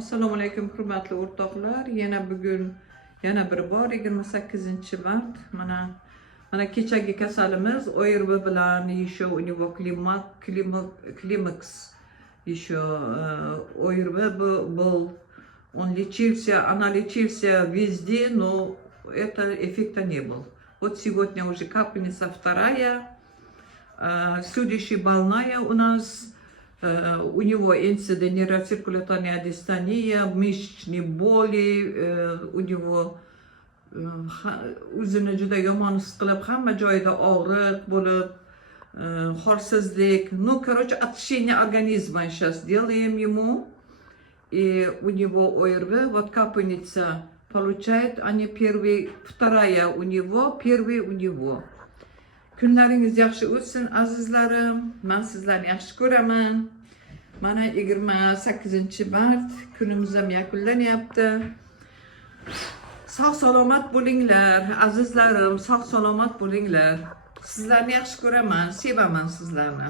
Assalomu alaykum hurmatli o'rtoqlar. Yana bir bor 28-mart. Mana kechagi kasalimiz ORV bilan еще у него климакс. Еще ORV был. Она лечился везде, но эффекта не было. Вот сегодня уже капельница вторая. Следующая больная у нас. У него нейроциркуляторная дистония, мышечные боли, у него o'zini juda yomon his qilib, hamma joyida og'riq bo'lib, holsizlik. Ну, короче, очищение организма сейчас делаем ему. И у него ОРВ, вот капельница получает, а не вторая у него, первая у него. Kunlaringiz yaxshi o'tsin azizlarim. Men sizlarni yaxshi ko'raman. Mana 28-mart kunimiz ham yakunlanyapti. Sog' salomat bo'linglar azizlarim, sog' salomat bo'linglar. Sizlarni yaxshi ko'raman, sevaman sizlarni.